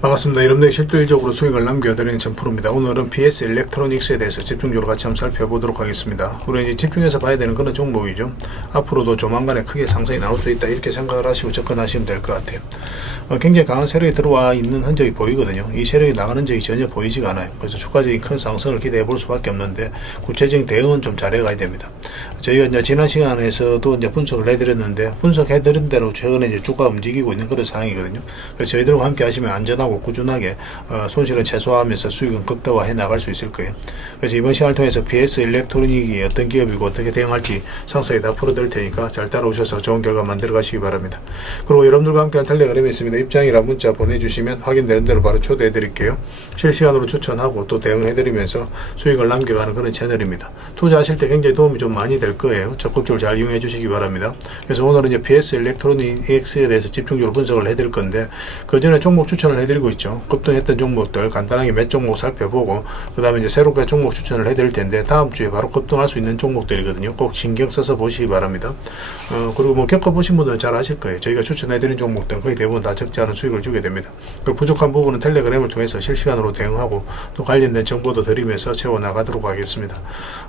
반갑습니다. 여러분들 실질적으로 수익을 남겨드리는 전프로입니다. 오늘은 PS 일렉트로닉스에 대해서 집중적으로 같이 한번 살펴보도록 하겠습니다. 우리 이제 집중해서 봐야 되는 그런 종목이죠. 앞으로도 조만간에 크게 상승이 나올 수 있다 이렇게 생각을 하시고 접근하시면 될 것 같아요. 굉장히 강한 세력이 들어와 있는 흔적이 보이거든요. 이 세력이 나가는 적이 전혀 보이지가 않아요. 그래서 주가적인 큰 상승을 기대해 볼 수밖에 없는데 구체적인 대응은 좀 잘해 가야 됩니다. 저희가 이제 지난 시간에서도 이제 분석을 해드렸는데 분석해드린 대로 최근에 이제 주가 움직이고 있는 그런 상황이거든요. 그래서 저희들과 함께 하시면 안전하고 꾸준하게 손실을 최소화하면서 수익은 극대화해 나갈 수 있을 거예요. 그래서 이번 시간을 통해서 PS 일렉트로닉이 어떤 기업이고 어떻게 대응할지 상세히 다 풀어드릴 테니까 잘 따라오셔서 좋은 결과 만들어 가시기 바랍니다. 그리고 여러분들과 함께한 텔레그램이 있습니다. 입장이라 문자 보내주시면 확인되는 대로 바로 초대해 드릴게요. 실시간으로 추천하고 또 대응해 드리면서 수익을 남겨가는 그런 채널입니다. 투자하실 때 굉장히 도움이 좀 많이 될 거예요. 적극적으로 잘 이용해 주시기 바랍니다. 그래서 오늘은 이제 PS 일렉트로닉스에 대해서 집중적으로 분석을 해 드릴 건데 그 전에 종목 추천을 해 드리고 있죠. 급등했던 종목들 간단하게 몇 종목 살펴보고 그 다음에 이제 새롭게 종목 추천을 해 드릴 텐데 다음 주에 바로 급등할 수 있는 종목들이거든요. 꼭 신경 써서 보시기 바랍니다. 그리고 뭐 겪어보신 분들은 잘 아실 거예요. 저희가 추천해 드린 종목들은 거의 대부분 다 적지 않은 수익을 주게 됩니다. 그 부족한 부분은 텔레그램을 통해서 실시간으로 대응하고 또 관련된 정보도 드리면서 채워나가도록 하겠습니다.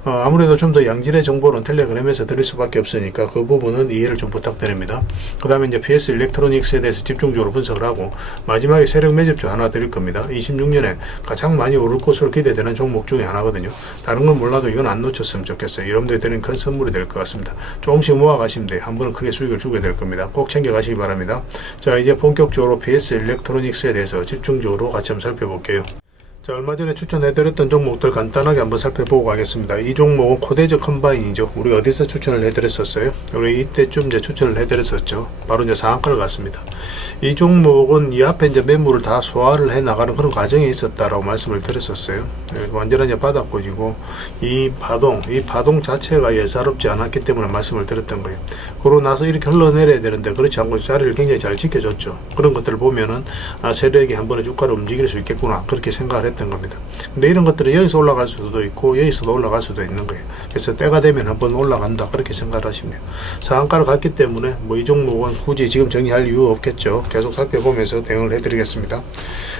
아무래도 좀 더 양질의 정보는 텔레그램에서 드릴 수밖에 없으니까 그 부분은 이해를 좀 부탁드립니다. 그 다음에 이제 PS 일렉트로닉스에 대해서 집중적으로 분석을 하고 마지막에 세력 매집주 하나 드릴 겁니다. 26년에 가장 많이 오를 것으로 기대되는 종목 중에 하나거든요. 다른 건 몰라도 이건 안 놓쳤으면 좋겠어요. 여러분들이 드리는 큰 선물이 될 것 같습니다. 조금씩 모아가시면 돼요. 한 번은 크게 수익을 주게 될 겁니다. 꼭 챙겨가시기 바랍니다. 자, 이제 본격적으로 PS 일렉트로닉스에 대해서 집중적으로 같이 한번 살펴볼게요. 자, 얼마 전에 추천해드렸던 종목들 간단하게 한번 살펴보고 가겠습니다. 이 종목은 코데저 컴바인이죠. 우리가 어디서 추천을 해드렸었어요? 우리 이때쯤 이제 추천을 해드렸었죠. 바로 이제 상한가를 갔습니다. 이 종목은 이 앞에 이제 매물을 다 소화를 해 나가는 그런 과정에 있었다라고 말씀을 드렸었어요. 완전한 이제 바닥권이고 이 파동 자체가 예사롭지 않았기 때문에 말씀을 드렸던 거예요. 그러고 나서 이렇게 흘러내려야 되는데 그렇지 않고 자리를 굉장히 잘 지켜줬죠. 그런 것들을 보면은 세력이 한 번에 주가를 움직일 수 있겠구나 그렇게 생각을 했던 겁니다. 근데 이런 것들은 여기서 올라갈 수도 있고 여기서도 올라갈 수도 있는 거예요. 그래서 때가 되면 한번 올라간다 그렇게 생각을 하시면 돼요. 상한가를 갔기 때문에 뭐 이 종목은 굳이 지금 정리할 이유 없겠죠. 계속 살펴보면서 대응을 해드리겠습니다.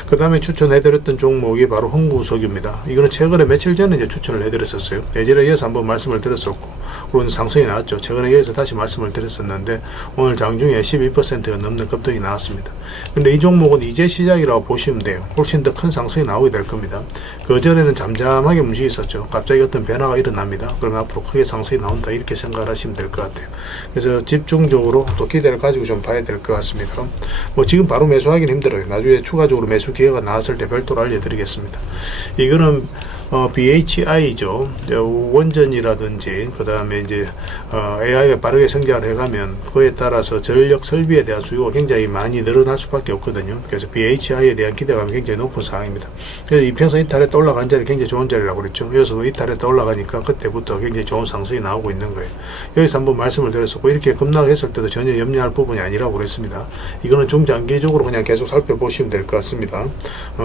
그 다음에 추천해드렸던 종목이 바로 흥구석유입니다. 이거는 최근에 며칠 전에 이제 추천을 해드렸었어요. 예전에 이어서 한번 말씀을 드렸었고 그리고 상승이 나왔죠. 최근에 이어서 다시 말씀을 드렸었는데 오늘 장중에 12%가 넘는 급등이 나왔습니다. 근데 이 종목은 이제 시작이라고 보시면 돼요. 훨씬 더 큰 상승이 나오게 될 겁니다. 그 전에는 잠잠하게 움직였었죠. 갑자기 어떤 변화가 일어납니다. 그러면 앞으로 크게 상승이 나온다 이렇게 생각을 하시면 될 것 같아요. 그래서 집중적으로 또 기대를 가지고 좀 봐야 될 것 같습니다. 뭐 지금 바로 매수하기는 힘들어요. 나중에 추가적으로 매수 기회가 나왔을 때 별도로 알려드리겠습니다. 이거는 BHI죠. 원전이라든지 그 다음에 이제 AI가 빠르게 성장을 해가면 그에 따라서 전력 설비에 대한 수요가 굉장히 많이 늘어날 수밖에 없거든요. 그래서 BHI에 대한 기대감이 굉장히 높은 상황입니다. 그래서 이평선 이탈했다 올라가는 자리 굉장히 좋은 자리라고 그랬죠. 여기서도 이탈했다 올라가니까 그때부터 굉장히 좋은 상승이 나오고 있는 거예요. 여기서 한번 말씀을 드렸었고 이렇게 급락했을 때도 전혀 염려할 부분이 아니라고 그랬습니다. 이거는 중장기적으로 그냥 계속 살펴보시면 될 것 같습니다.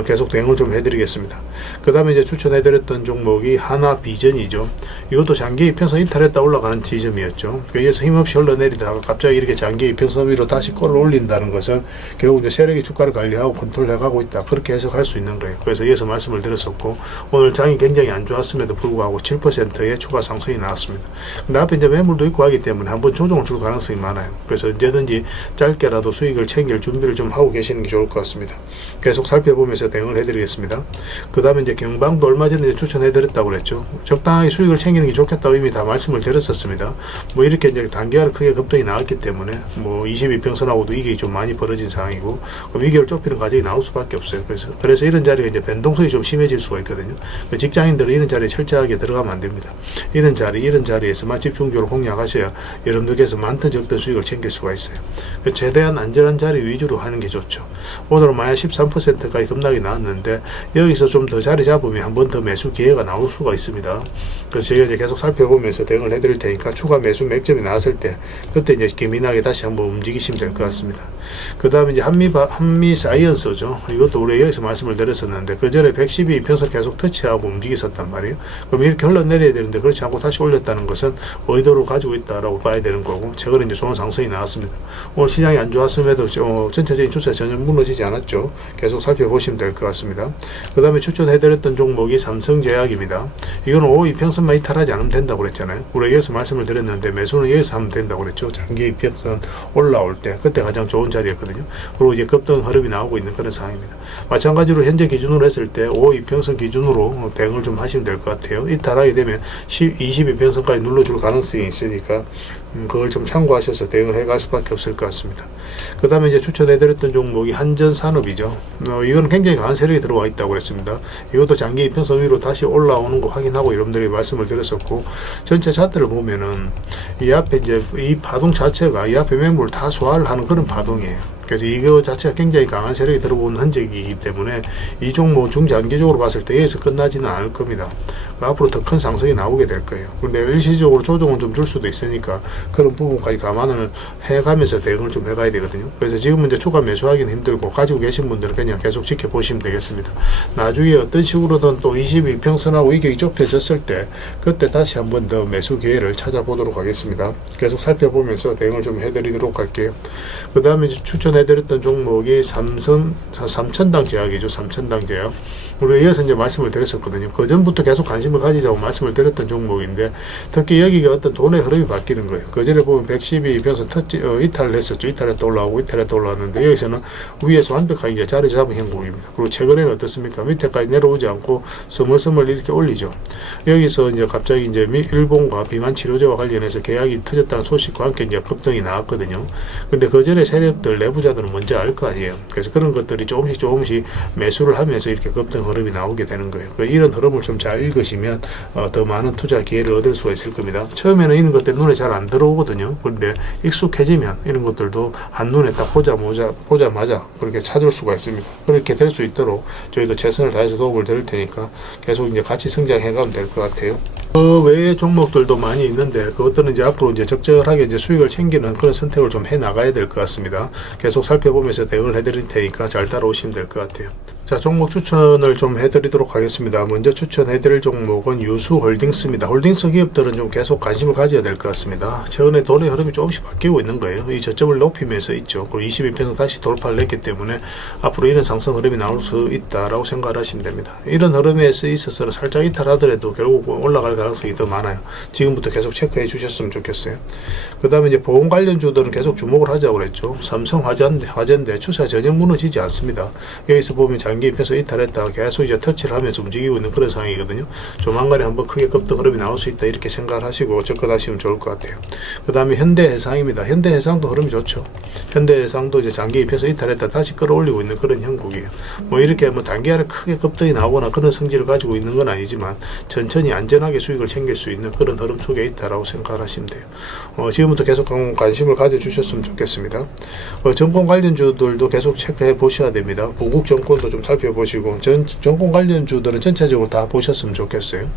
계속 대응을 좀 해드리겠습니다. 그 다음에 이제 추천해드렸던 종목이 하나비전이죠. 이것도 장기 이평선 이탈했다 올라가는 지점이었죠. 여기서 힘없이 흘러내리다가 갑자기 이렇게 장기 이평선 위로 다시 꼴을 올린다는 것은 결국 이제 세력이 주가를 관리하고 컨트롤해가고 있다. 그렇게 해석할 수 있는 거예요. 그래서 이어서 말씀을 드렸었고 오늘 장이 굉장히 안 좋았음에도 불구하고 7%의 추가 상승이 나왔습니다. 근데 앞에 이제 매물도 있고 하기 때문에 한번 조정을 줄 가능성이 많아요. 그래서 언제든지 짧게라도 수익을 챙길 준비를 좀 하고 계시는 게 좋을 것 같습니다. 계속 살펴보면서 대응을 해드리겠습니다. 그 다음에 이제 경방도 얼마 전에 추천해드렸다고 그랬죠. 적당하게 수익을 챙기는 게 좋겠다고 이미 다 말씀을 드렸었습니다. 뭐 이렇게 이제 단기간에 크게 급등이 나왔기 때문에 뭐 22평선하고도 이게 좀 많이 벌어진 상황이고 그럼 2개월 좁히는 과정이 나올 수밖에 없어요. 그래서 이런 자리가 이제 변동성이 좀 심해질 수가 있거든요. 직장인들은 이런 자리에 철저하게 들어가면 안 됩니다. 이런 자리에서만 집중적으로 공략하셔야 여러분들께서 많든 적든 수익을 챙길 수가 있어요. 최대한 안전한 자리 위주로 하는 게 좋죠. 오늘은 만약 13%까지 급락이 나왔는데 여기서 좀 더 자리 잡으면 한 번 더 매수 기회가 나올 수가 있습니다. 그래서 저희가 이제 계속 살펴보면서 대응을 해드릴 테니까 추가 매수 맥점이 나왔을 때 그때 이제 기민하게 다시 한번 움직이시면 될 것 같습니다. 그 다음에 이제 한미 사이언스죠. 이것도 우리 여기서 말씀을 드렸었는데 그 전에 112 이평선 계속 터치하고 움직였었단 말이에요. 그럼 이렇게 흘러내려야 되는데 그렇지 않고 다시 올렸다는 것은 의도를 가지고 있다라고 봐야 되는 거고, 최근에 이제 좋은 상승이 나왔습니다. 오늘 시장이 안 좋았음에도 전체적인 추세 전혀 무너지지 않았죠. 계속 살펴보시면 될 것 같습니다. 그 다음에 추천해드렸던 종목이 삼성제약입니다. 이거는 5 이평선만 이탈하지 않으면 된다고 그랬잖아요. 우리 여기서 말씀을 드렸는데 매수는 여기서 하면 된다고 그랬죠. 장기 이평선 올라올 때 그때 가장 좋은 자리였거든요. 그리고 이제 급등 흐름이 나오고 있는 그런 상황입니다. 마찬가지로 현재 기준으로 했을 때 5 이평선 기준으로 대응을 좀 하시면 될 것 같아요. 이탈하게 되면 20 이평선까지 눌러줄 가능성이 있으니까 그걸 좀 참고하셔서 대응을 해갈 수밖에 없을 것 같습니다. 그 다음에 이제 추천해드렸던 종목이 한전산업이죠. 이건 굉장히 강한 세력이 들어와 있다고 그랬습니다. 이것도 장기 이평선 위로 다시 올라오는 거 확인하고 여러분들이 말씀을 드렸었고, 전체 차트를 보면은 이 앞에 이제 이 파동 자체가 이 앞에 매물을 다 소화를 하는 그런 파동이에요. 그래서 이거 자체가 굉장히 강한 세력이 들어오는 흔적이기 때문에 이 종목 중장기적으로 봤을 때 여기서 끝나지는 않을 겁니다. 앞으로 더 큰 상승이 나오게 될 거예요. 근데 일시적으로 조정은 좀 줄 수도 있으니까 그런 부분까지 감안을 해가면서 대응을 좀 해가야 되거든요. 그래서 지금은 이제 추가 매수하기는 힘들고 가지고 계신 분들은 그냥 계속 지켜보시면 되겠습니다. 나중에 어떤 식으로든 또 22평선하고 이격이 좁혀졌을 때 그때 다시 한번 더 매수 기회를 찾아보도록 하겠습니다. 계속 살펴보면서 대응을 좀 해드리도록 할게요. 그 다음에 추천해드렸던 종목이 삼천당 제약이죠. 삼천당 제약. 우리가 이어서 이제 말씀을 드렸었거든요. 그 전부터 계속 관심을 가지자고 말씀을 드렸던 종목인데, 특히 여기가 어떤 돈의 흐름이 바뀌는 거예요. 그 전에 보면 112 이평선 이탈을 했었죠. 이탈했다 올라오고 이탈했다 올라왔는데, 여기서는 위에서 완벽하게 이제 자리 잡은 형국입니다. 그리고 최근에는 어떻습니까? 밑에까지 내려오지 않고 스멀스멀 이렇게 올리죠. 여기서 이제 갑자기 이제 일본과 비만 치료제와 관련해서 계약이 터졌다는 소식과 함께 이제 급등이 나왔거든요. 근데 그 전에 세력들 내부자들은 먼저 알 거 아니에요. 그래서 그런 것들이 조금씩 매수를 하면서 이렇게 급등 흐름이 나오게 되는 거예요. 이런 흐름을 좀 잘 읽으시면 더 많은 투자 기회를 얻을 수가 있을 겁니다. 처음에는 이런 것들이 눈에 잘 안 들어오거든요. 그런데 익숙해지면 이런 것들도 한눈에 딱 보자마자 그렇게 찾을 수가 있습니다. 그렇게 될 수 있도록 저희도 최선을 다해서 도움을 드릴 테니까 계속 이제 같이 성장해가면 될 것 같아요. 그 외의 종목들도 많이 있는데 그것들은 이제 앞으로 이제 적절하게 이제 수익을 챙기는 그런 선택을 좀 해 나가야 될 것 같습니다. 계속 살펴보면서 대응을 해드릴 테니까 잘 따라오시면 될 것 같아요. 자, 종목 추천을 좀 해드리도록 하겠습니다. 먼저 추천해드릴 종목은 유수홀딩스입니다. 홀딩스 기업들은 좀 계속 관심을 가져야 될 것 같습니다. 최근에 돈의 흐름이 조금씩 바뀌고 있는 거예요. 이 저점을 높이면서 있죠. 그리고 22평선 다시 돌파를 했기 때문에 앞으로 이런 상승 흐름이 나올 수 있다라고 생각을 하시면 됩니다. 이런 흐름에 있어서는 살짝 이탈하더라도 결국 올라갈 가능성이 더 많아요. 지금부터 계속 체크해 주셨으면 좋겠어요. 그 다음에 이제 보험 관련주들은 계속 주목을 하자고 그랬죠. 삼성 화재인데 추세가 전혀 무너지지 않습니다. 여기서 보면 장기 입혀서 이탈했다가 계속 이제 터치를 하면서 움직이고 있는 그런 상황이거든요. 조만간에 한번 크게 급등 흐름이 나올 수 있다 이렇게 생각을 하시고 접근하시면 좋을 것 같아요. 그 다음에 현대해상입니다. 현대해상도 흐름이 좋죠. 현대해상도 이제 장기 입혀서 이탈했다 다시 끌어올리고 있는 그런 형국이에요. 뭐 이렇게 뭐 단기간에 크게 급등이 나오거나 그런 성질을 가지고 있는 건 아니지만 천천히 안전하게 수익을 챙길 수 있는 그런 흐름 속에 있다라고 생각을 하시면 돼요. 지금부터 계속 관심을 가져주셨으면 좋겠습니다. 정권 관련주들도 계속 체크해 보셔야 됩니다. 부국 정권도 좀 살펴보시고 정권 관련주들은 전체적으로 다 보셨으면 좋겠어요.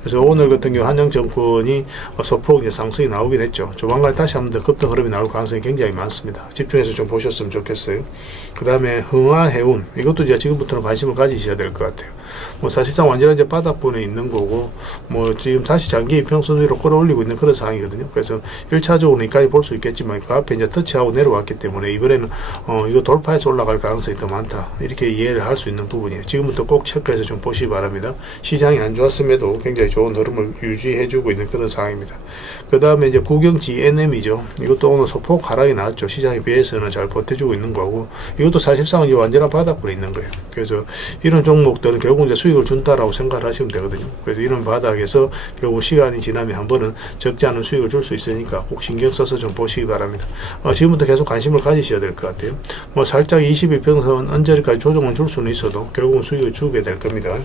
그래서 오늘 같은 경우 한영정권이 소폭 이제 상승이 나오긴 했죠. 조만간에 다시 한번 더 급등 흐름이 나올 가능성이 굉장히 많습니다. 집중해서 좀 보셨으면 좋겠어요. 그 다음에 흥화해운 이것도 이제 지금부터는 관심을 가지셔야 될 것 같아요. 뭐 사실상 완전히 이제 바닥권에 있는 거고 뭐 지금 다시 장기 이평선 위로 끌어올리고 있는 그런 상황이거든요. 그래서 1차적으로 여기까지 볼 수 있겠지만 그 앞에 이제 터치하고 내려왔기 때문에 이번에는 이거 돌파해서 올라갈 가능성이 더 많다 이렇게 이해를 할 수 있는 부분이에요. 지금부터 꼭 체크해서 좀 보시기 바랍니다. 시장이 안 좋았음에도 굉장히 좋은 흐름을 유지해주고 있는 그런 상황입니다. 그 다음에 이제 구경지 NM이죠. 이것도 오늘 소폭 하락이 나왔죠. 시장에 비해서는 잘 버텨주고 있는 거고 이것도 사실상 이제 완전한 바닥권에 있는 거예요. 그래서 이런 종목들은 결국 이제 수익을 준다라고 생각을 하시면 되거든요. 그래서 이런 바닥에서 결국 시간이 지나면 한 번은 적지 않은 수익을 줄 수 있으니까 꼭 신경 써서 좀 보시기 바랍니다. 지금부터 계속 관심을 가지셔야 될 것 같아요. 뭐 살짝 22평선 언저리까지 조정을 줄 수는 있어도 결국은 수익을 주게 될 겁니다.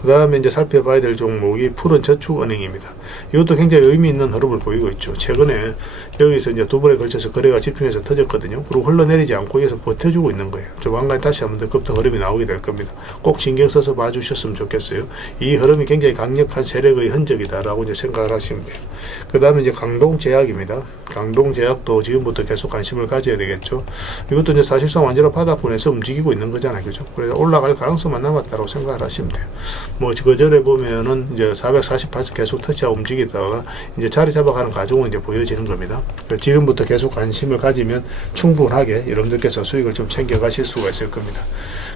그 다음에 이제 살펴봐야 될 종목이 푸른저축은행입니다. 이것도 굉장히 의미 있는 흐름을 보이고 있죠. 최근에 여기서 이제 두 번에 걸쳐서 거래가 집중해서 터졌거든요. 그리고 흘러내리지 않고 여기서 버텨주고 있는 거예요. 조만간 다시 한번 더 급등 흐름이 나오게 될 겁니다. 꼭 신경 써서 봐주셨으면 좋겠어요. 이 흐름이 굉장히 강력한 세력의 흔적이다라고 이제 생각을 하시면 돼요. 그 다음에 이제 강동제약입니다. 강동제약도 지금부터 계속 관심을 가져야 되겠죠. 이것도 이제 사실상 완전히 바닥권에서 움직이고 있는 거잖아요. 그죠? 그래서 올라갈 가능성만 남았다고 생각을 하시면 돼요. 뭐, 그 전에 보면은 이제 448선 계속 터치하고 움직이다가 이제 자리 잡아가는 과정은 이제 보여지는 겁니다. 지금부터 계속 관심을 가지면 충분하게 여러분들께서 수익을 좀 챙겨가실 수가 있을 겁니다.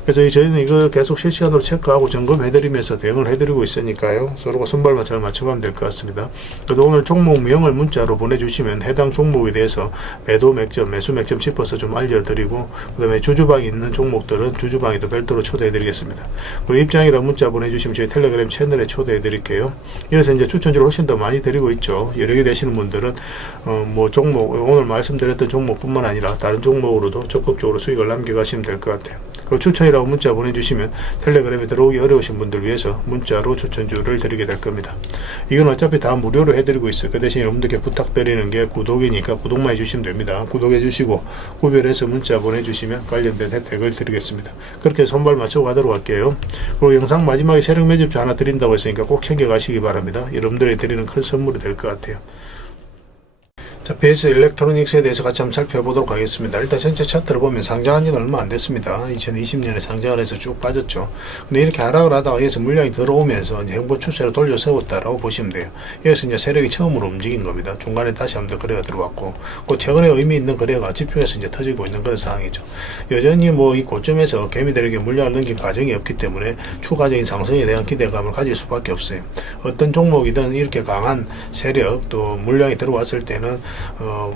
그래서 저희는 이걸 계속 실시간으로 체크하고 점검해드리면서 대응을 해드리고 있으니까요. 서로가 손발만 잘 맞춰가면 될 것 같습니다. 그래서 오늘 종목명을 문자로 보내주시면 해당 종목에 대해서 매도 맥점, 매수 맥점 짚어서 좀 알려드리고, 그 다음에 주주방이 있는 종목들은 주주방에도 별도로 초대해드리겠습니다. 그리고 입장이라 문자 보내주시면 저희 텔레그램 채널에 초대해드릴게요. 여기서 이제 추천주를 훨씬 더 많이 드리고 있죠. 여러 개 되시는 분들은 뭐 종목, 오늘 말씀드렸던 종목뿐만 아니라 다른 종목으로도 적극적으로 수익을 남겨가시면 될 것 같아요. 그리고 추천이라고 문자 보내주시면 텔레그램에 들어오기 어려우신 분들 위해서 문자로 추천주를 드리게 될 겁니다. 이건 어차피 다 무료로 해드리고 있어요. 그 대신 여러분들께 부탁드리는 게 구독이니까 구독만 해주시면 됩니다. 구독해 주시고 구별해서 문자 보내주시면 관련된 혜택을 드리겠습니다. 그렇게 손발 맞추고 가도록 할게요. 그리고 영상 마지막에 세력 매집주 하나 드린다고 했으니까 꼭 챙겨가시기 바랍니다. 여러분들이 드리는 큰 선물이 될 것 같아요. 자, PS 일렉트로닉스에 대해서 같이 한번 살펴보도록 하겠습니다. 일단 전체 차트를 보면 상장한 지는 얼마 안 됐습니다. 2020년에 상장을 해서 쭉 빠졌죠. 근데 이렇게 하락을 하다가 여기서 물량이 들어오면서 이제 행보 추세로 돌려 세웠다라고 보시면 돼요. 여기서 이제 세력이 처음으로 움직인 겁니다. 중간에 다시 한번 더 거래가 들어왔고, 그 최근에 의미 있는 거래가 집중해서 이제 터지고 있는 그런 상황이죠. 여전히 뭐 이 고점에서 개미들에게 물량을 넘긴 과정이 없기 때문에 추가적인 상승에 대한 기대감을 가질 수밖에 없어요. 어떤 종목이든 이렇게 강한 세력 또 물량이 들어왔을 때는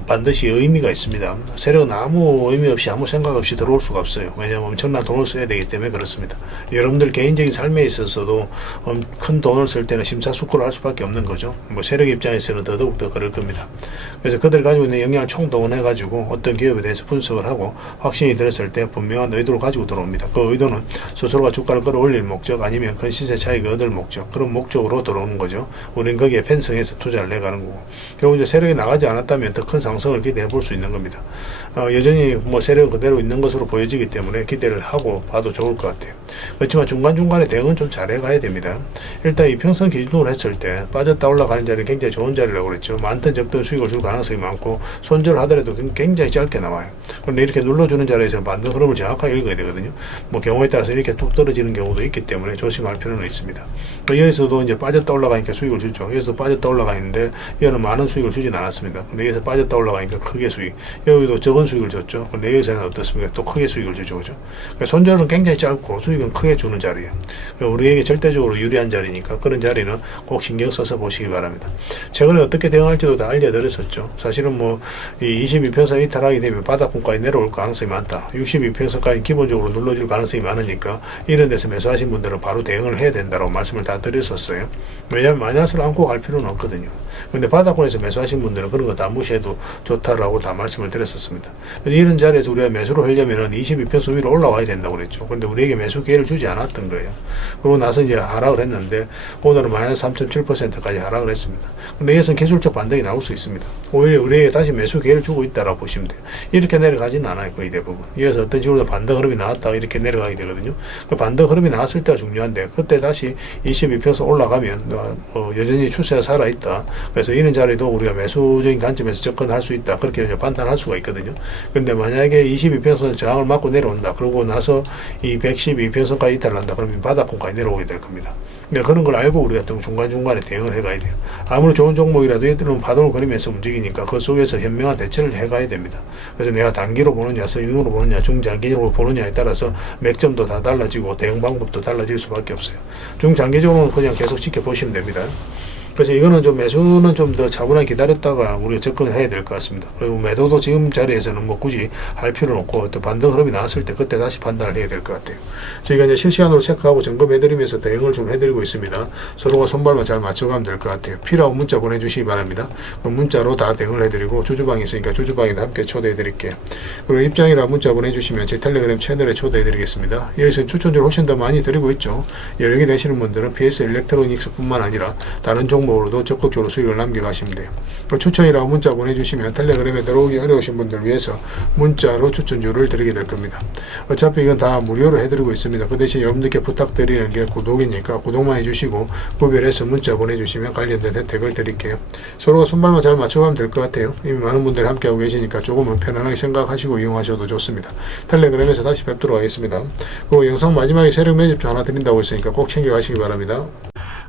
반드시 의미가 있습니다. 세력은 아무 의미 없이 아무 생각 없이 들어올 수가 없어요. 왜냐하면 엄청난 돈을 써야 되기 때문에 그렇습니다. 여러분들 개인적인 삶에 있어서도 큰 돈을 쓸 때는 심사숙고를 할 수밖에 없는 거죠. 뭐 세력 입장에서는 더더욱 그럴 겁니다. 그래서 그들 가지고 있는 역량을 총동원해 가지고 어떤 기업에 대해서 분석을 하고 확신이 들었을 때 분명한 의도를 가지고 들어옵니다. 그 의도는 스스로가 주가를 끌어올릴 목적 아니면 큰 시세 차익을 얻을 목적, 그런 목적으로 들어오는 거죠. 우리는 거기에 편성해서 투자를 해가는 거고, 결국 이제 세력이 나가지 않았다면 더 큰 상승을 기대해 볼 수 있는 겁니다. 여전히 뭐 세력은 그대로 있는 것으로 보여지기 때문에 기대를 하고 봐도 좋을 것 같아요. 그렇지만 중간중간에 대응은 좀 잘해 가야 됩니다. 일단 이 평선 기준으로 했을 때 빠졌다 올라가는 자리는 굉장히 좋은 자리라고 그랬죠. 많든 적든 수익을 줄 가능성이 많고 손절을 하더라도 굉장히 짧게 나와요. 그런데 이렇게 눌러주는 자리에서 반등 흐름을 정확하게 읽어야 되거든요. 뭐 경우에 따라서 이렇게 뚝 떨어지는 경우도 있기 때문에 조심할 필요는 있습니다. 여기서도 이제 빠졌다 올라가니까 수익을 주죠. 여기서 빠졌다 올라가 있는데 여기는 많은 수익을 주진 않았습니다. 근데 여기서 빠졌다 올라가니까 크게 수익, 여기도 적은 수익을 줬죠. 근데 여기서는 어떻습니까? 또 크게 수익을 주죠. 그죠? 그러니까 손절은 굉장히 짧고 수익은 크게 주는 자리예요. 그러니까 우리에게 절대적으로 유리한 자리니까 그런 자리는 꼭 신경 써서 보시기 바랍니다. 최근에 어떻게 대응할지도 다 알려드렸었죠. 사실은 뭐 이 22평선 이탈하게 되면 바닥권까지 내려올 가능성이 많다. 62평선까지 기본적으로 눌러줄 가능성이 많으니까 이런 데서 매수하신 분들은 바로 대응을 해야 된다고 말씀을 다 드렸었어요. 왜냐하면 마이너스를 안고 갈 필요는 없거든요. 근데 바닥권에서 매수하신 분들은 그런 거 다 무시해도 좋다라고 다 말씀을 드렸었습니다. 이런 자리에서 우리가 매수를 하려면은 22평선 위로 올라와야 된다고 그랬죠. 근데 우리에게 매수 기회를 주지 않았던 거예요. 그러고 나서 이제 하락을 했는데 오늘은 마이너스 3.7%까지 하락을 했습니다. 근데 여기서는 기술적 반등이 나올 수 있습니다. 오히려 우리에게 다시 매수 기회를 주고 있다라고 보시면 돼요. 이렇게 내려가지는 않아요. 거의 대부분. 여기서 어떤 식으로 반등 흐름이 나왔다가 이렇게 내려가게 되거든요. 그 반등 흐름이 나왔을 때가 중요한데 그때 다시 22평선 올라가면 여전히 추세가 살아있다. 그래서 이런 자리도 우리가 매수적인 관점에서 접근할 수 있다. 그렇게 이제 판단할 수가 있거든요. 그런데 만약에 22평선 저항을 맞고 내려온다. 그러고 나서 이 112평선까지 이탈한다. 그러면 바닥권까지 내려오게 될 겁니다. 그러니까 그런 걸 알고 우리가 중간중간에 대응을 해가야 돼요. 아무리 좋은 종목이라도 얘들은 파동을 그리면서 움직이니까 그 속에서 현명한 대처를 해가야 됩니다. 그래서 내가 단기로 보느냐, 서유로 보느냐, 중장기적으로 보느냐에 따라서 맥점도 다 달라지고 대응 방법도 달라질 수밖에 없어요. 중장기적으로는 그냥 계속 지켜보시면 됩니다. 그래서 이거는 좀 매수는 좀 더 차분하게 기다렸다가 우리가 접근을 해야 될 것 같습니다. 그리고 매도도 지금 자리에서는 뭐 굳이 할 필요는 없고 또 반등 흐름이 나왔을 때 그때 다시 판단을 해야 될 것 같아요. 저희가 이제 실시간으로 체크하고 점검해드리면서 대응을 좀 해드리고 있습니다. 서로가 손발만 잘 맞춰가면 될 것 같아요. 필요한 문자 보내주시기 바랍니다. 그럼 문자로 다 대응을 해드리고 주주방이 있으니까 주주방에도 함께 초대해드릴게요. 그리고 입장이라 문자 보내주시면 제 텔레그램 채널에 초대해드리겠습니다. 여기서 추천주를 훨씬 더 많이 드리고 있죠. 여력이 되시는 분들은 PS 일렉트로닉스 뿐만 아니라 다른 종목으로도 적극적으로 수익을 남겨가시면 돼요. 추천이라고 문자 보내주시면 텔레그램에 들어오기 어려우신 분들 위해서 문자로 추천주를 드리게 될 겁니다. 어차피 이건 다 무료로 해드리고 있습니다. 그 대신 여러분들께 부탁드리는 게 구독이니까 구독만 해주시고 구별해서 문자 보내주시면 관련된 혜택을 드릴게요. 서로가 손발만 잘 맞춰가면 될 것 같아요. 이미 많은 분들이 함께하고 계시니까 조금은 편안하게 생각하시고 이용하셔도 좋습니다. 텔레그램에서 다시 뵙도록 하겠습니다. 그리고 영상 마지막에 세력 매집주 하나 드린다고 했으니까 꼭 챙겨가시기 바랍니다.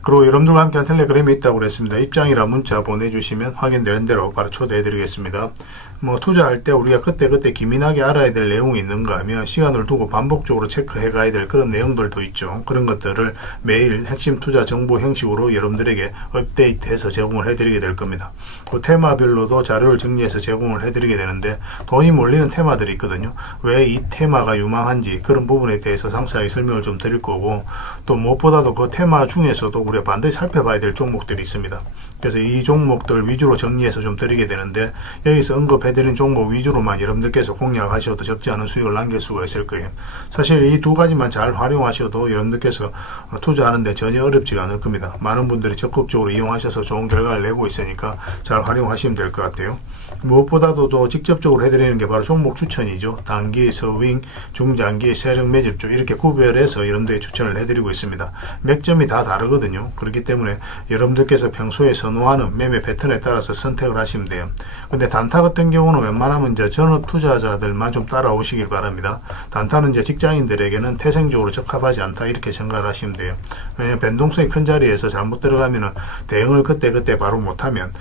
그리고 여러분들과 함께한 텔레그램이 있다고 그랬습니다. 입장이라 문자 보내주시면 확인되는 대로 바로 초대해드리겠습니다. 뭐 투자할 때 우리가 그때 기민하게 알아야 될 내용이 있는가 하면 시간을 두고 반복적으로 체크해 가야 될 그런 내용들도 있죠. 그런 것들을 매일 핵심 투자 정보 형식으로 여러분들에게 업데이트해서 제공을 해드리게 될 겁니다. 그 테마별로도 자료를 정리해서 제공을 해드리게 되는데 돈이 몰리는 테마들이 있거든요. 왜 이 테마가 유망한지 그런 부분에 대해서 상세하게 설명을 좀 드릴 거고, 또 무엇보다도 그 테마 중에서도 우리가 반드시 살펴봐야 될 종목들이 있습니다. 그래서 이 종목들 위주로 정리해서 좀 드리게 되는데, 여기서 언급해드린 종목 위주로만 여러분들께서 공략하셔도 적지 않은 수익을 남길 수가 있을 거예요. 사실 이 두 가지만 잘 활용하셔도 여러분들께서 투자하는데 전혀 어렵지가 않을 겁니다. 많은 분들이 적극적으로 이용하셔서 좋은 결과를 내고 있으니까 잘 활용하시면 될 것 같아요. 무엇보다도 또 직접적으로 해드리는 게 바로 종목 추천이죠. 단기, 서윙, 중장기, 세력 매집주 이렇게 구별해서 여러분들에게 추천을 해드리고 있습니다. 맥점이 다 다르거든요. 그렇기 때문에 여러분들께서 평소에 선호하는 매매 패턴에 따라서 선택을 하시면 돼요. 근데 단타 같은 경우는 웬만하면 이제 전업 투자자들만 좀 따라오시길 바랍니다. 단타는 이제 직장인들에게는 태생적으로 적합하지 않다 이렇게 생각을 하시면 돼요. 왜냐하면 변동성이 큰 자리에서 잘못 들어가면 대응을 그때 바로 못하면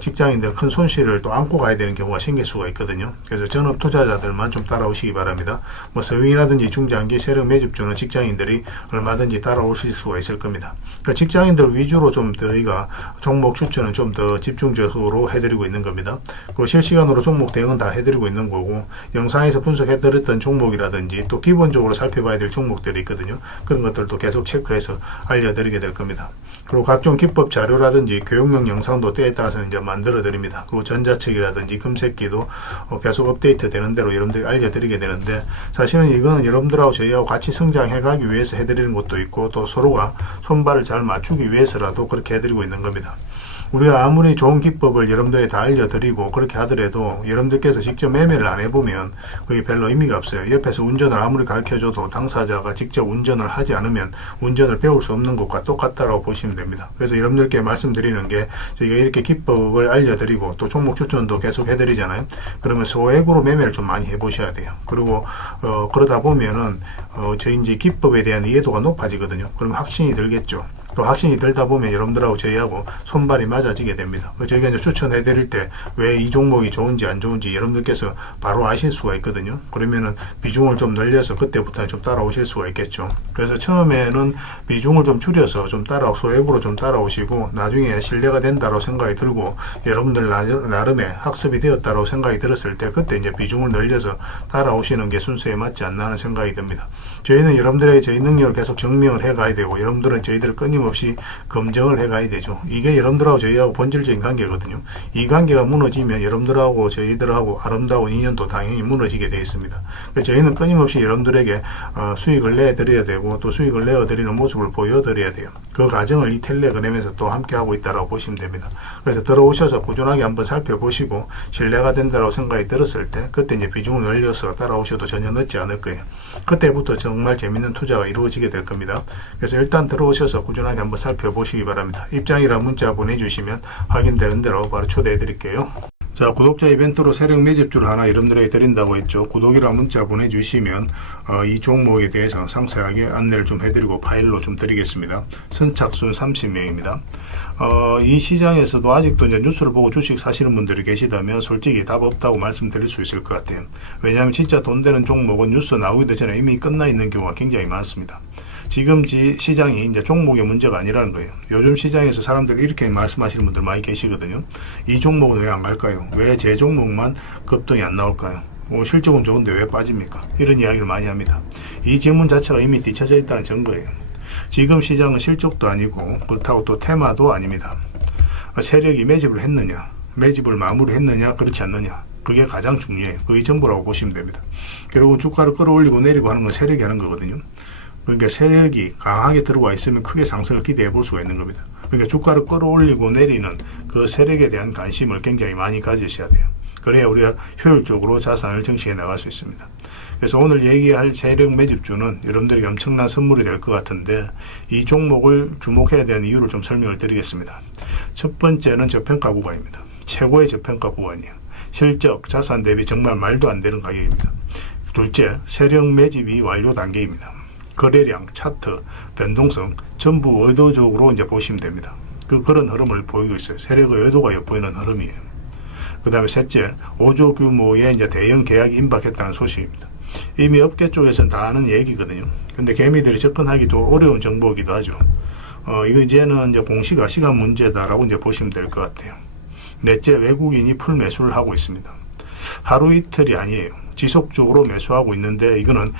직장인들 큰 손실을 또 안고 가야 되는 경우가 생길 수가 있거든요. 그래서 전업 투자자들만 좀 따라오시기 바랍니다. 뭐 서윙이라든지 중장기 세력 매집주는 직장인들이 얼마든지 따라오실 수가 있을 겁니다. 그러니까 직장인들 위주로 좀 저희가 종목 추천은 좀 더 집중적으로 해드리고 있는 겁니다. 그리고 실시간으로 종목 대응은 다 해드리고 있는 거고, 영상에서 분석해드렸던 종목이라든지 또 기본적으로 살펴봐야 될 종목들이 있거든요. 그런 것들도 계속 체크해서 알려드리게 될 겁니다. 그리고 각종 기법 자료라든지 교육용 영상도 때에 따라서 이제 만들어 드립니다. 그리고 전자책이라든지 금색기도 계속 업데이트 되는 대로 여러분들이 알려드리게 되는데, 사실은 이거는 여러분들하고 저희하고 같이 성장해 가기 위해서 해드리는 것도 있고, 또 서로가 손발을 잘 맞추기 위해서라도 그렇게 해드리고 있는 겁니다. 우리가 아무리 좋은 기법을 여러분들에 다 알려드리고 그렇게 하더라도 여러분들께서 직접 매매를 안 해보면 그게 별로 의미가 없어요. 옆에서 운전을 아무리 가르쳐줘도 당사자가 직접 운전을 하지 않으면 운전을 배울 수 없는 것과 똑같다고 보시면 됩니다. 그래서 여러분들께 말씀드리는 게, 저희가 이렇게 기법을 알려드리고 또 종목 추천도 계속 해드리잖아요. 그러면 소액으로 매매를 좀 많이 해보셔야 돼요. 그리고 그러다 보면은 저희 이제 기법에 대한 이해도가 높아지거든요. 그러면 확신이 들겠죠. 또 확신이 들다 보면 여러분들하고 저희하고 손발이 맞아지게 됩니다. 저희가 이제 추천해 드릴 때 왜 이 종목이 좋은지 안 좋은지 여러분들께서 바로 아실 수가 있거든요. 그러면은 비중을 좀 늘려서 그때부터 좀 따라오실 수가 있겠죠. 그래서 처음에는 비중을 좀 줄여서 좀 소액으로 좀 따라오시고, 나중에 신뢰가 된다고 생각이 들고 여러분들 나름의 학습이 되었다고 생각이 들었을 때 그때 이제 비중을 늘려서 따라오시는 게 순서에 맞지 않나 하는 생각이 듭니다. 저희는 여러분들의 저희 능력을 계속 증명을 해 가야 되고, 여러분들은 저희들을 끊임없이 검증을 해 가야 되죠. 이게 여러분들하고 저희하고 본질적인 관계거든요. 이 관계가 무너지면 여러분들하고 저희들하고 아름다운 인연도 당연히 무너지게 되어 있습니다. 그래서 저희는 끊임없이 여러분들에게 수익을 내드려야 되고, 또 수익을 내어드리는 모습을 보여드려야 돼요. 그 과정을 이 텔레그램에서 또 함께 하고 있다고 보시면 됩니다. 그래서 들어오셔서 꾸준하게 한번 살펴보시고 신뢰가 된다고 생각이 들었을 때 그때 이제 비중을 늘려서 따라오셔도 전혀 늦지 않을 거예요. 그때부터 정말 재밌는 투자가 이루어지게 될 겁니다. 그래서 일단 들어오셔서 꾸준하게 한번 살펴보시기 바랍니다. 입장이랑 문자 보내주시면 확인되는 대로 바로 초대해 드릴게요. 자, 구독자 이벤트로 세력 매집주를 하나 여러분들에게 드린다고 했죠. 구독이랑 문자 보내주시면 이 종목에 대해서 상세하게 안내를 좀 해드리고 파일로 좀 드리겠습니다. 선착순 30명입니다. 이 시장에서도 아직도 이제 뉴스를 보고 주식 사시는 분들이 계시다면 솔직히 답 없다고 말씀드릴 수 있을 것 같아요. 왜냐하면 진짜 돈 되는 종목은 뉴스 나오기도 전에 이미 끝나 있는 경우가 굉장히 많습니다. 지금 시장이 이제 종목의 문제가 아니라는 거예요. 요즘 시장에서 사람들이 이렇게 말씀하시는 분들 많이 계시거든요. 이 종목은 왜 안 갈까요? 왜 제 종목만 급등이 안 나올까요? 실적은 좋은데 왜 빠집니까? 이런 이야기를 많이 합니다. 이 질문 자체가 이미 뒤쳐져 있다는 증거예요. 지금 시장은 실적도 아니고 그렇다고 또 테마도 아닙니다. 세력이 매집을 했느냐, 매집을 마무리했느냐, 그렇지 않느냐, 그게 가장 중요해요. 그게 전부라고 보시면 됩니다. 결국은 주가를 끌어올리고 내리고 하는 건 세력이 하는 거거든요. 그러니까 세력이 강하게 들어와 있으면 크게 상승을 기대해 볼 수가 있는 겁니다. 그러니까 주가를 끌어올리고 내리는 그 세력에 대한 관심을 굉장히 많이 가지셔야 돼요. 그래야 우리가 효율적으로 자산을 정치해 나갈 수 있습니다. 그래서 오늘 얘기할 세력 매집주는 여러분들에게 엄청난 선물이 될 것 같은데, 이 종목을 주목해야 되는 이유를 좀 설명을 드리겠습니다. 첫 번째는 저평가 구간입니다. 최고의 저평가 구간이에요. 실적, 자산 대비 정말 말도 안 되는 가격입니다. 둘째, 세력 매집이 완료 단계입니다. 거래량, 차트, 변동성 전부 의도적으로 이제 보시면 됩니다. 그런 흐름을 보이고 있어요. 세력의 의도가 엿보이는 흐름이에요. 그 다음에 셋째, 5조 규모의 이제 대형 계약이 임박했다는 소식입니다. 이미 업계 쪽에서는 다 아는 얘기거든요. 근데 개미들이 접근하기 좀 어려운 정보이기도 하죠. 이거 이제는 이제 공시가 시간 문제다라고 이제 보시면 될 것 같아요. 넷째, 외국인이 풀 매수를 하고 있습니다. 하루 이틀이 아니에요. 지속적으로 매수하고 있는데 이거는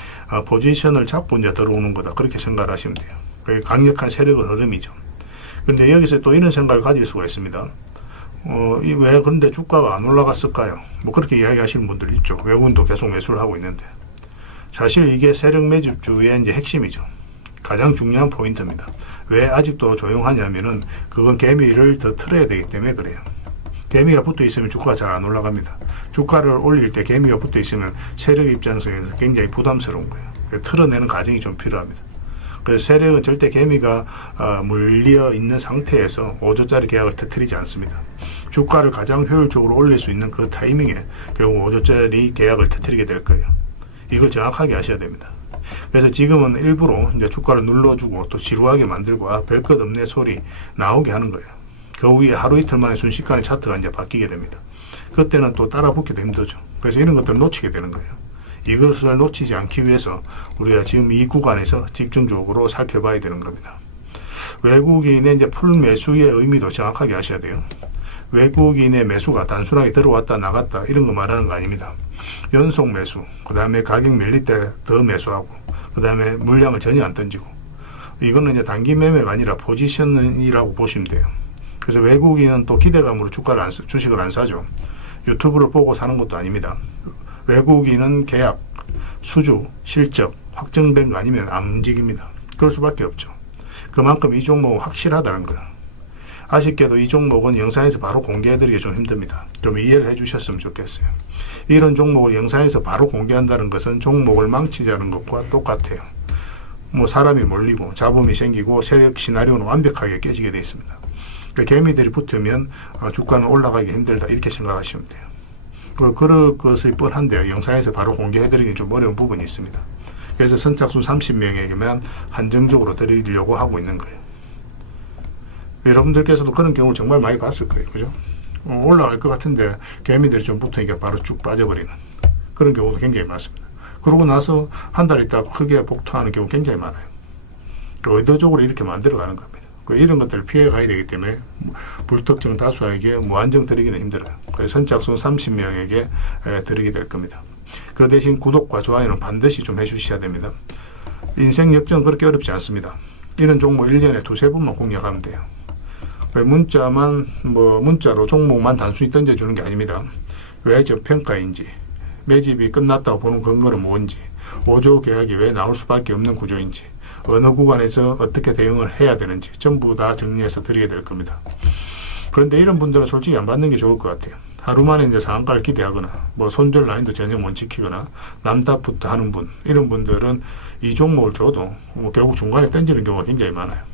포지션을 잡고 이제 들어오는 거다, 그렇게 생각을 하시면 돼요. 그게 강력한 세력의 흐름이죠. 근데 여기서 또 이런 생각을 가질 수가 있습니다. 왜 그런데 주가가 안 올라갔을까요? 뭐 그렇게 이야기하시는 분들 있죠. 외국인도 계속 매수를 하고 있는데. 사실 이게 세력 매집주의 이제 핵심이죠. 가장 중요한 포인트입니다. 왜 아직도 조용하냐면은 그건 개미를 더 틀어야 되기 때문에 그래요. 개미가 붙어 있으면 주가가 잘 안 올라갑니다. 주가를 올릴 때 개미가 붙어 있으면 세력 입장에서 굉장히 부담스러운 거예요. 틀어내는 과정이 좀 필요합니다. 그래서 세력은 절대 개미가 물려 있는 상태에서 5조짜리 계약을 터뜨리지 않습니다. 주가를 가장 효율적으로 올릴 수 있는 그 타이밍에 결국 5조짜리 계약을 터뜨리게 될 거예요. 이걸 정확하게 아셔야 됩니다. 그래서 지금은 일부러 이제 주가를 눌러주고 또 지루하게 만들고 별 것 없네 소리 나오게 하는 거예요. 그 후에 하루 이틀 만에 순식간에 차트가 이제 바뀌게 됩니다. 그때는 또 따라 붙기도 힘들죠. 그래서 이런 것들을 놓치게 되는 거예요. 이것을 놓치지 않기 위해서 우리가 지금 이 구간에서 집중적으로 살펴봐야 되는 겁니다. 외국인의 이제 풀 매수의 의미도 정확하게 아셔야 돼요. 외국인의 매수가 단순하게 들어왔다 나갔다 이런 거 말하는 거 아닙니다. 연속 매수, 그 다음에 가격 밀릴 때 더 매수하고, 그 다음에 물량을 전혀 안 던지고, 이거는 이제 단기 매매가 아니라 포지션이라고 보시면 돼요. 그래서 외국인은 또 기대감으로 주식을 안 사죠. 유튜브를 보고 사는 것도 아닙니다. 외국인은 계약, 수주, 실적 확정된 거 아니면 안 움직입니다. 그럴 수밖에 없죠. 그만큼 이 종목은 확실하다는 거예요. 아쉽게도 이 종목은 영상에서 바로 공개해드리기 좀 힘듭니다. 좀 이해를 해주셨으면 좋겠어요. 이런 종목을 영상에서 바로 공개한다는 것은 종목을 망치자는 것과 똑같아요. 뭐 사람이 몰리고 자본이 생기고 세력 시나리오는 완벽하게 깨지게 되어 있습니다. 그러니까 개미들이 붙으면 주가는 올라가기 힘들다, 이렇게 생각하시면 돼요. 그럴 것이 뻔한데요. 영상에서 바로 공개해드리기 좀 어려운 부분이 있습니다. 그래서 선착순 30명에게만 한정적으로 드리려고 하고 있는 거예요. 여러분들께서도 그런 경우를 정말 많이 봤을 거예요. 그죠? 올라갈 것 같은데 개미들이 좀 붙으니까 바로 쭉 빠져버리는 그런 경우도 굉장히 많습니다. 그러고 나서 한 달 있다가 크게 복토하는 경우 굉장히 많아요. 의도적으로 이렇게 만들어가는 겁니다. 이런 것들을 피해 가야 되기 때문에 불특정 다수에게 무한정 드리기는 힘들어요. 그래서 선착순 30명에게 드리게 될 겁니다. 그 대신 구독과 좋아요는 반드시 좀 해주셔야 됩니다. 인생 역전 그렇게 어렵지 않습니다. 이런 종목 1년에 두세 번만 공략하면 돼요. 문자로 종목만 단순히 던져주는 게 아닙니다. 왜 저평가인지, 매집이 끝났다고 보는 근거는 뭔지, 5조 계약이 왜 나올 수밖에 없는 구조인지, 어느 구간에서 어떻게 대응을 해야 되는지 전부 다 정리해서 드리게 될 겁니다. 그런데 이런 분들은 솔직히 안 받는 게 좋을 것 같아요. 하루 만에 이제 상한가를 기대하거나 손절 라인도 전혀 못 지키거나 남답부터 하는 분, 이런 분들은 이 종목을 줘도 결국 중간에 던지는 경우가 굉장히 많아요.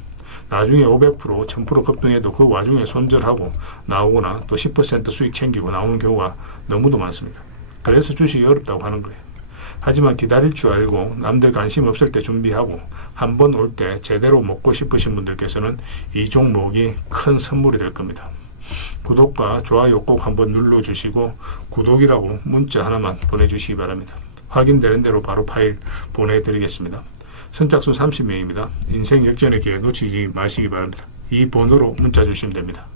나중에 500%, 1000% 급등해도 그 와중에 손절하고 나오거나 또 10% 수익 챙기고 나오는 경우가 너무도 많습니다. 그래서 주식이 어렵다고 하는 거예요. 하지만 기다릴 줄 알고 남들 관심 없을 때 준비하고 한 번 올 때 제대로 먹고 싶으신 분들께서는 이 종목이 큰 선물이 될 겁니다. 구독과 좋아요 꼭 한번 눌러주시고 구독이라고 문자 하나만 보내주시기 바랍니다. 확인되는 대로 바로 파일 보내드리겠습니다. 선착순 30명입니다. 인생 역전의 기회 놓치지 마시기 바랍니다. 이 번호로 문자 주시면 됩니다.